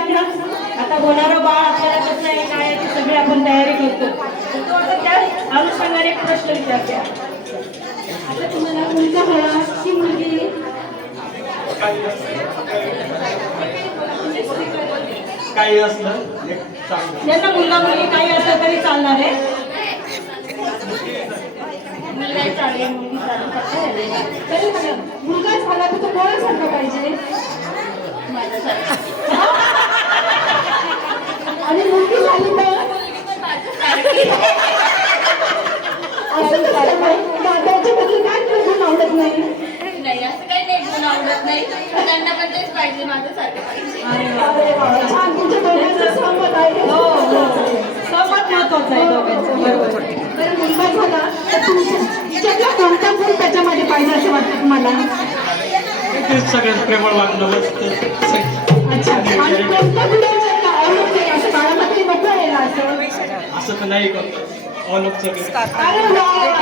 आपला आता होणारं बाळ आपल्याला कसं आहे काय आहे ती सगळी आपण तयारी करतो. तो आता त्या अनुषंगाने एक प्रश्न विचारते. आता तुम्हाला मुलगा हवा की मुलगी? काही असलं ज्यांना मुलगा मुलगी काही असलं तरी चालणार आहे. मुलगाही चालेल मुलगी चालेल. तरी मला मुलगा झाला तर तो कोणासारखा पाहिजे? आणि मुलगी झाली तर असं कसं नाही? दादाच्या बद्दल काय तुला गुण आवडत नाही? नाही असं काही नाही गुण आवडत नाही त्यांना पण तेच पाहिजे माझ्यासारखं पाहिजे. अरे वा, छान तुमच्या दोघांचं सहमत आहे. हो हो सहमत महत्वाचं आहे दोघांचं. बरोबर. तर मुलगा झाला तर तुमच्यातला कोणता गुण त्याच्यामध्ये पाहिजे असं वाटतं तुम्हाला? सगळ्यात प्रेमळ वाटलं अच्छा आणि कोणता गुण आवडते असं बाळामध्ये नको यायला असं? असं तर नाही करत अरे वा